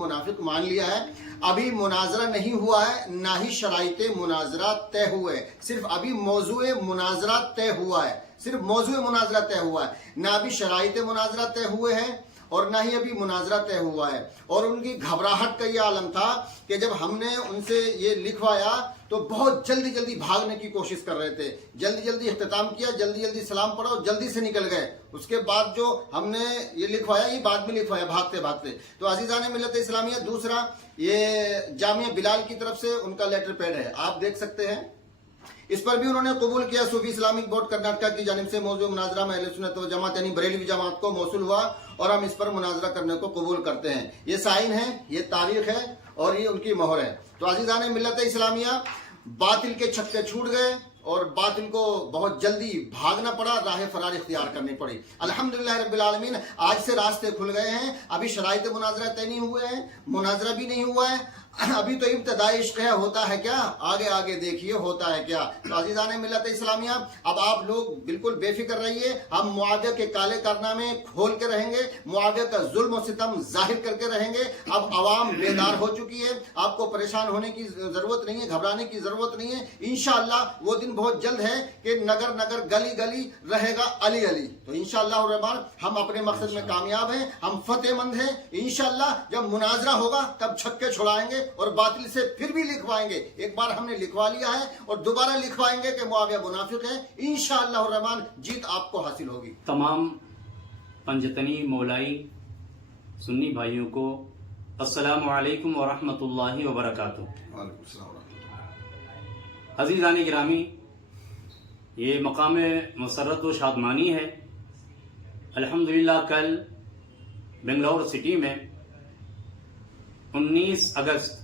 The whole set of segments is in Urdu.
منافق مان لیا ہے. ابھی مناظرہ نہیں ہوا ہے، نہ ہی شرائط مناظرہ طے ہوئے، صرف ابھی موضوع مناظرہ طے ہوا ہے، صرف موضوع مناظرہ طے ہوا ہے، نہ ابھی شرائط مناظرہ طے ہوئے ہیں اور نہ ہی ابھی مناظرہ طے ہوا ہے. اور ان کی گھبراہٹ کا یہ عالم تھا کہ جب ہم نے ان سے یہ لکھوایا تو بہت جلدی جلدی بھاگنے کی کوشش کر رہے تھے، جلدی جلدی اختتام کیا، جلدی جلدی سلام پڑھا اور جلدی سے نکل گئے. اس کے بعد جو ہم نے یہ لکھوایا، یہ بعد میں لکھوایا بھاگتے بھاگتے. تو عزیزان ملت اسلامیہ، دوسرا یہ جامعہ بلال کی طرف سے ان کا لیٹر پیڈ ہے، آپ دیکھ سکتے ہیں. اس پر بھی انہوں نے قبول کیا. صوفی اسلامک بورڈ کرناٹکا کی جانب سے موضوع مناظرہ میں اہل سنت و جماعت یعنی بریلوی جماعت کو موصول ہوا اور ہم اس پر مناظرہ کرنے کو قبول کرتے ہیں. یہ سائن ہے، یہ تاریخ ہے اور یہ ان کی مہر ہے. تو عزیزان ملت اسلامیہ، باطل کے چھکے چھوٹ گئے اور باطل کو بہت جلدی بھاگنا پڑا، راہ فرار اختیار کرنی پڑی. الحمدللہ رب العالمین، آج سے راستے کھل گئے ہیں. ابھی شرائط مناظرہ طے نہیں ہوئے ہیں، مناظرہ بھی نہیں ہوا ہے، ابھی تو ابتدائی عشق ہے. ہوتا ہے کیا؟ آگے آگے دیکھیے ہوتا ہے کیا. تو عزیزان ملت اسلامیہ، اب آپ لوگ بالکل بے فکر رہیے. ہم معاویہ کے کالے کارنامے کھول کے رہیں گے، معاویہ کا ظلم و ستم ظاہر کر کے رہیں گے. اب عوام بیدار ہو چکی ہے، آپ کو پریشان ہونے کی ضرورت نہیں ہے، گھبرانے کی ضرورت نہیں ہے. انشاءاللہ وہ دن بہت جلد ہے کہ نگر نگر گلی گلی رہے گا علی علی. تو انشاءاللہ الرحمن ہم اپنے مقصد میں کامیاب ہیں، ہم فتح مند ہیں. انشاءاللہ جب مناظرہ ہوگا تب چھکے چھڑائیں گے اور باطل سے پھر بھی لکھوائیں گے. ایک بار ہم نے لکھوا لیا ہے اور دوبارہ لکھوائیں گے کہ معاویہ منافق ہے. انشاءاللہ الرحمن جیت آپ کو حاصل ہوگی. تمام پنجتنی مولائی سنی بھائیوں کو السلام علیکم ورحمۃ اللہ وبرکاتہ. وعلیکم السلام ورحمۃ اللہ. عزیزان گرامی، یہ مقام مسرت و شادمانی ہے. الحمدللہ کل بنگلور سٹی میں 19 اگست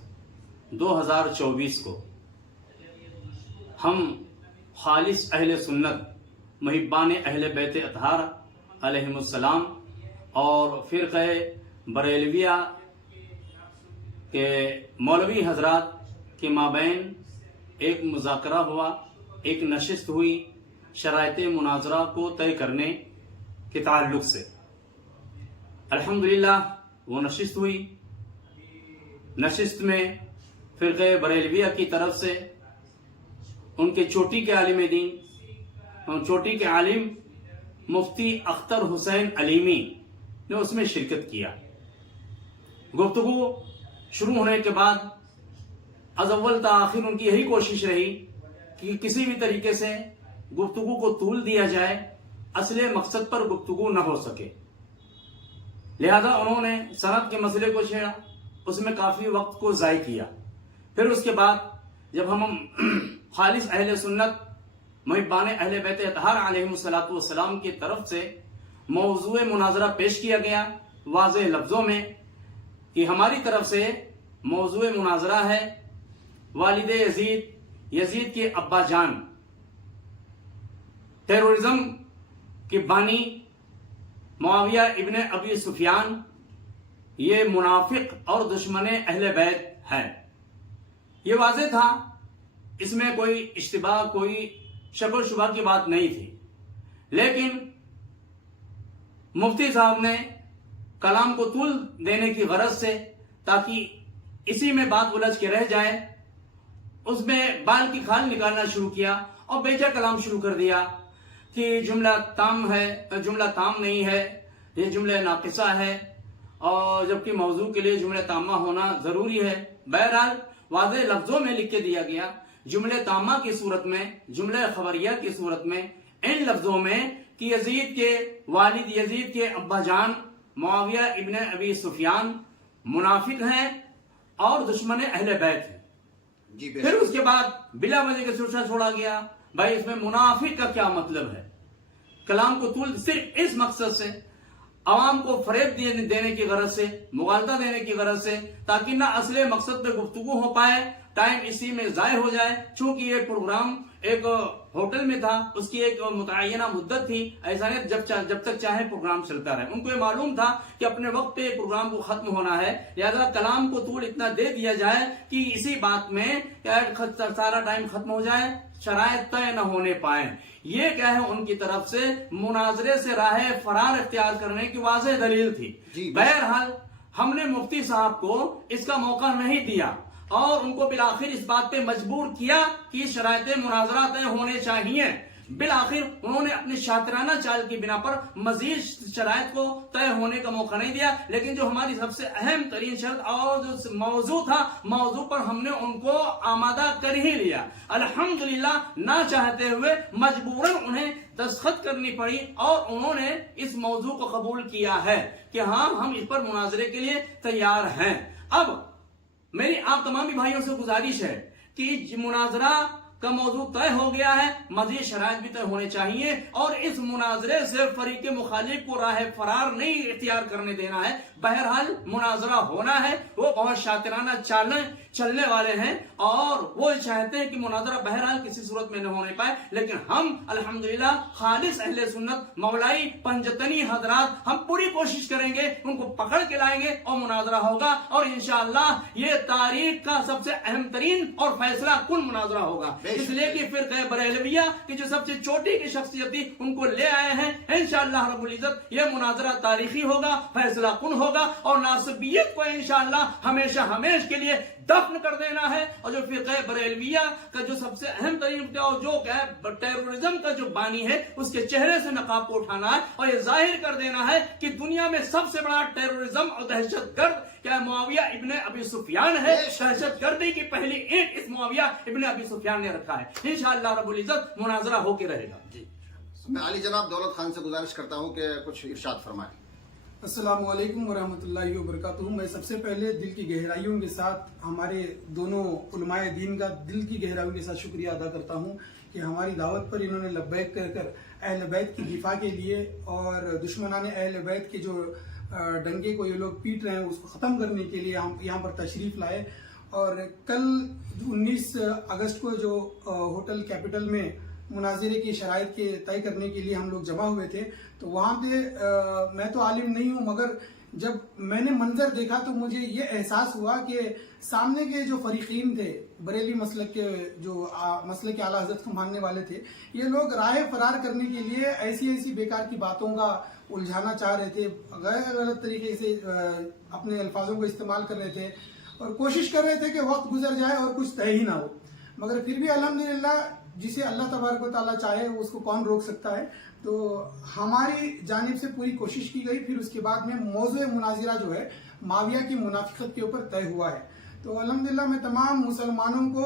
2024 کو ہم خالص اہل سنت محبان اہل بیت اطہار علیہم السلام اور فرقہ بریلویہ کے مولوی حضرات کے مابین ایک مذاکرہ ہوا، ایک نشست ہوئی شرائط مناظرہ کو طے کرنے کے تعلق سے. الحمدللہ وہ نشست ہوئی. نشست میں فرقہ بریلویہ کی طرف سے ان کے چوٹی کے عالم دین، چوٹی کے عالم مفتی اختر حسین علیمی نے اس میں شرکت کیا. گفتگو شروع ہونے کے بعد از اول تا آخر ان کی یہی کوشش رہی کہ کسی بھی طریقے سے گفتگو کو طول دیا جائے، اصل مقصد پر گفتگو نہ ہو سکے. لہذا انہوں نے سند کے مسئلے کو چھیڑا، اس میں کافی وقت کو ضائع کیا. پھر اس کے بعد جب ہم خالص اہل سنت محبان اہل بیت اطہار علیہم السلام کی طرف سے موضوع مناظرہ پیش کیا گیا واضح لفظوں میں کہ ہماری طرف سے موضوع مناظرہ ہے والد یزید کے ابا جان، ٹیرورزم کے بانی معاویہ ابن ابی سفیان، یہ منافق اور دشمن اہل بیت ہے. یہ واضح تھا، اس میں کوئی اشتباہ، کوئی شک و شبہ کی بات نہیں تھی. لیکن مفتی صاحب نے کلام کو طول دینے کی غرض سے، تاکہ اسی میں بات الجھ کے رہ جائے، اس میں بال کی کھال نکالنا شروع کیا اور بیجا کلام شروع کر دیا کہ جملہ تام ہے، جملہ تام نہیں ہے، یہ جملہ ناقصہ ہے، اور جبکہ موضوع کے لیے جملہ تامہ ہونا ضروری ہے. بہرحال واضح لفظوں میں لکھ کے دیا گیا جملہ تامہ کی صورت میں، جملہ خبریہ کی صورت میں، ان لفظوں میں کہ یزید کے والد، یزید کے ابا جان معاویہ ابن ابی سفیان منافق ہیں اور دشمن اہل بیت ہیں. پھر اس کے بعد بلا وجہ کے سلسلہ چھوڑا گیا، بھائی اس میں منافق کا کیا مطلب ہے. کلام کو طول صرف اس مقصد سے، عوام کو فریب دینے کی غرض سے، مغالطہ دینے کی غرض سے، تاکہ نہ اصل مقصد پہ گفتگو ہو پائے، ٹائم اسی میں ضائع ہو جائے. چونکہ یہ پروگرام ایک ہوٹل میں تھا، اس کی ایک متعینہ مدت تھی، ایسا نہیں جب تک چاہے پروگرام چلتا رہے. ان کو یہ معلوم تھا کہ اپنے وقت پہ پروگرام کو ختم ہونا ہے، لہذا کلام کو طول اتنا دے دیا جائے کہ اسی بات میں سارا ٹائم ختم ہو جائے، شرائط طے نہ ہونے پائیں. یہ کیا ہے ان کی طرف سے مناظرے سے راہ فرار اختیار کرنے کی واضح دلیل تھی. بہرحال ہم نے مفتی صاحب کو اس کا موقع نہیں دیا اور ان کو بالآخر اس بات پہ مجبور کیا کہ شرائط مناظرہ طے ہونے چاہیے. بالآخر انہوں نے اپنی شاطرانہ چال کی بنا پر مزید شرائط کو طے ہونے کا موقع نہیں دیا. لیکن جو ہماری سب سے اہم ترین شرط اور جو موضوع تھا، موضوع پر ہم نے ان کو آمادہ کر ہی لیا. الحمدللہ نہ چاہتے ہوئے مجبوراً انہیں دستخط کرنی پڑی اور انہوں نے اس موضوع کو قبول کیا ہے کہ ہاں ہم اس پر مناظرے کے لیے تیار ہیں. اب میری آپ تمام بھائیوں سے گزارش ہے کہ مناظرہ کا موضوع طے ہو گیا ہے، مزید شرائط بھی طے ہونے چاہیے اور اس مناظرے سے فریق مخالف کو راہ فرار نہیں اختیار کرنے دینا ہے. بہرحال مناظرہ ہونا ہے. وہ بہت شاطرانہ چلنے والے ہیں اور وہ چاہتے ہیں کہ مناظرہ بہرحال کسی صورت میں نہ ہونے پائے. لیکن ہم الحمدللہ خالص اہل سنت مولائی پنجتنی حضرات ہم پوری کوشش کریں گے، ان کو پکڑ کے لائیں گے اور مناظرہ ہوگا اور انشاءاللہ یہ تاریخ کا سب سے اہم ترین اور فیصلہ کن مناظرہ ہوگا. اس لیے کہ فرقہ بریلویہ کی جو سب سے چھوٹی کی شخصیت تھی ان کو لے آئے ہیں. انشاءاللہ رب العزت یہ مناظرہ تاریخی ہوگا، فیصلہ کن ہوگا اور ناصبیت کو انشاءاللہ ہمیشہ ہمیش کے لیے دفن کر دینا ہے. اور جو فرقہ بریلویہ کا جو سب سے اہم ترین اور جو ٹیرورزم کا جو بانی ہے اس کے چہرے سے نقاب کو اٹھانا ہے اور یہ ظاہر کر دینا ہے کہ دنیا میں سب سے بڑا ٹیرورزم اور دہشت گرد کیا معاویہ ابن ابی سفیان ہے. دہشت گردی کی پہلی اینٹ اس معاویہ ابن ابی سفیان نے رکھا ہے. انشاءاللہ رب العزت مناظرہ ہو کے رہے گا. جی میں علی جناب دولت خان سے گزارش کرتا ہوں کہ کچھ ارشاد فرمائیں. السلام علیکم ورحمۃ اللہ وبرکاتہ. میں سب سے پہلے دل کی گہرائیوں کے ساتھ ہمارے دونوں علماء دین کا دل کی گہرائیوں کے ساتھ شکریہ ادا کرتا ہوں کہ ہماری دعوت پر انہوں نے لبیک کر کر اہل بیت کی دفاع کے لیے اور دشمنان اہل بیت کے جو ڈنگے کو یہ لوگ پیٹ رہے ہیں اس کو ختم کرنے کے لیے ہم یہاں پر تشریف لائے. اور کل 19 اگست کو جو ہوٹل کیپٹل میں مناظرے کی شرائط کے طے کرنے کے لیے ہم لوگ جمع ہوئے تھے تو وہاں پہ میں تو عالم نہیں ہوں مگر جب میں نے منظر دیکھا تو مجھے یہ احساس ہوا کہ سامنے کے جو فریقین تھے بریلی مسلک کے جو مسلک اعلیٰ حضرت کو ماننے والے تھے یہ لوگ راہ فرار کرنے کے لیے ایسی بیکار کی باتوں کا الجھانا چاہ رہے تھے. غلط طریقے سے اپنے الفاظوں کو استعمال کر رہے تھے اور کوشش کر رہے تھے کہ وقت گزر جائے اور کچھ طے ہی نہ ہو. مگر پھر بھی الحمدللہ جسے اللہ تبارک و تعالیٰ چاہے اس کو کون روک سکتا ہے. تو ہماری جانب سے پوری کوشش کی گئی. پھر اس کے بعد میں موضوع مناظرہ جو ہے معاویہ کی منافقت کے اوپر طے ہوا ہے. تو الحمدللہ میں تمام مسلمانوں کو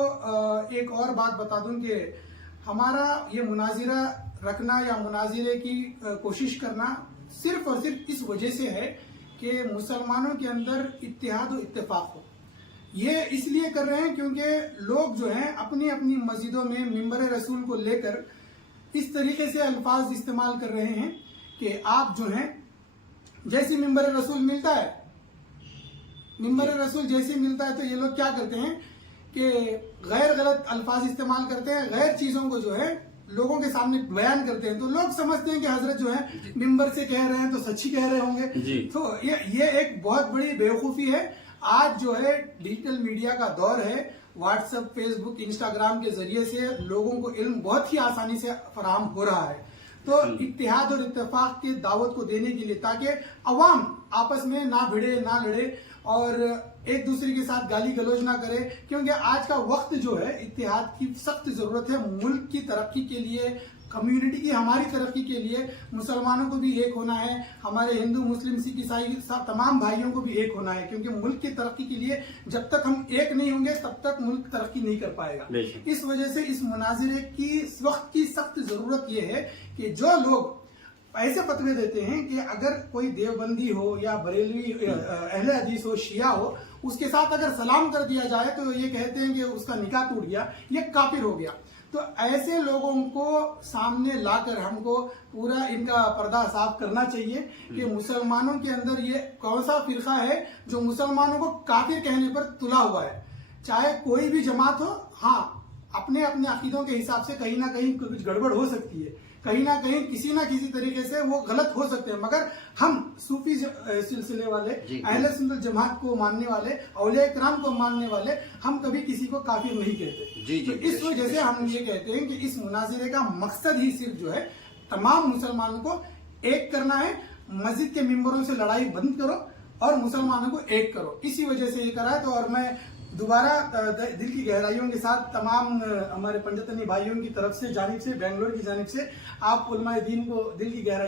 ایک اور بات بتا دوں کہ ہمارا یہ مناظرہ رکھنا یا مناظرے کی کوشش کرنا صرف اور صرف اس وجہ سے ہے کہ مسلمانوں کے اندر اتحاد و اتفاق ہو. یہ اس لیے کر رہے ہیں کیونکہ لوگ جو ہیں اپنی اپنی مسجدوں میں ممبر رسول کو لے کر اس طریقے سے الفاظ استعمال کر رہے ہیں کہ آپ جو ہیں جیسی ممبر رسول ملتا ہے جیسے ملتا ہے تو یہ لوگ کیا کرتے ہیں کہ غیر غلط الفاظ استعمال کرتے ہیں، غیر چیزوں کو جو ہے لوگوں کے سامنے بیان کرتے ہیں. تو لوگ سمجھتے ہیں کہ حضرت جو ہے ممبر سے کہہ رہے ہیں تو سچ ہی کہہ رہے ہوں گے. تو یہ ایک بہت بڑی بیوقوفی ہے. آج جو ہے ڈیجیٹل میڈیا کا دور ہے. واٹس ایپ، فیس بک، انسٹاگرام کے ذریعے سے لوگوں کو علم بہت ہی آسانی سے فراہم ہو رہا ہے. تو اتحاد اور اتفاق کے دعوت کو دینے کے لیے تاکہ عوام آپس میں نہ بھڑے نہ لڑے اور ایک دوسرے کے ساتھ گالی گلوچ نہ کرے، کیونکہ آج کا وقت جو ہے اتحاد کی سخت ضرورت ہے. ملک کی ترقی کے لیے، کمیونٹی کی ہماری ترقی کے لیے مسلمانوں کو بھی ایک ہونا ہے، ہمارے ہندو مسلم سکھ عیسائی تمام بھائیوں کو بھی ایک ہونا ہے. کیونکہ ملک کی ترقی کے لیے جب تک ہم ایک نہیں ہوں گے تب تک ملک ترقی نہیں کر پائے گا. اس وجہ سے اس مناظرے کی اس وقت کی سخت ضرورت یہ ہے کہ جو لوگ ایسے فتوے دیتے ہیں کہ اگر کوئی دیوبندی ہو یا بریلوی اہل حدیث ہو، شیعہ ہو، اس کے ساتھ اگر سلام کر دیا جائے تو یہ کہتے ہیں کہ اس کا نکاح ٹوٹ گیا، یہ کافر ہو گیا. تو ایسے لوگوں کو سامنے لا کر ہم کو پورا ان کا پردہ صاف کرنا چاہیے کہ مسلمانوں کے اندر یہ کون سا فرقہ ہے جو مسلمانوں کو کافر کہنے پر تلا ہوا ہے. چاہے کوئی بھی جماعت ہو، ہاں اپنے اپنے عقیدوں کے حساب سے کہیں نہ کہیں کچھ گڑبڑ ہو سکتی ہے، کہیں نہ کہیں کسی نہ کسی طریقے سے وہ غلط ہو سکتے ہیں. مگر ہم صوفی سلسلے والے، اہل سنت جماعت کو ماننے والے، اولیاء کرام کو ماننے والے، ہم کبھی کسی کو کافر نہیں کہتے. تو اس وجہ سے ہم یہ کہتے ہیں کہ اس مناظرے کا مقصد ہی صرف جو ہے تمام مسلمانوں کو ایک کرنا ہے. مسجد کے ممبروں سے لڑائی بند کرو اور مسلمانوں کو ایک کرو. اسی وجہ سے یہ کرا ہے. تو اور میں دوبارہ دل کی گہرائیوں کے ساتھ تمام ہمارے پنجتنی بھائیوں کی طرف سے جانب سے بنگلور کی جانب سے آپ علماء دین کو دل کی گہرائی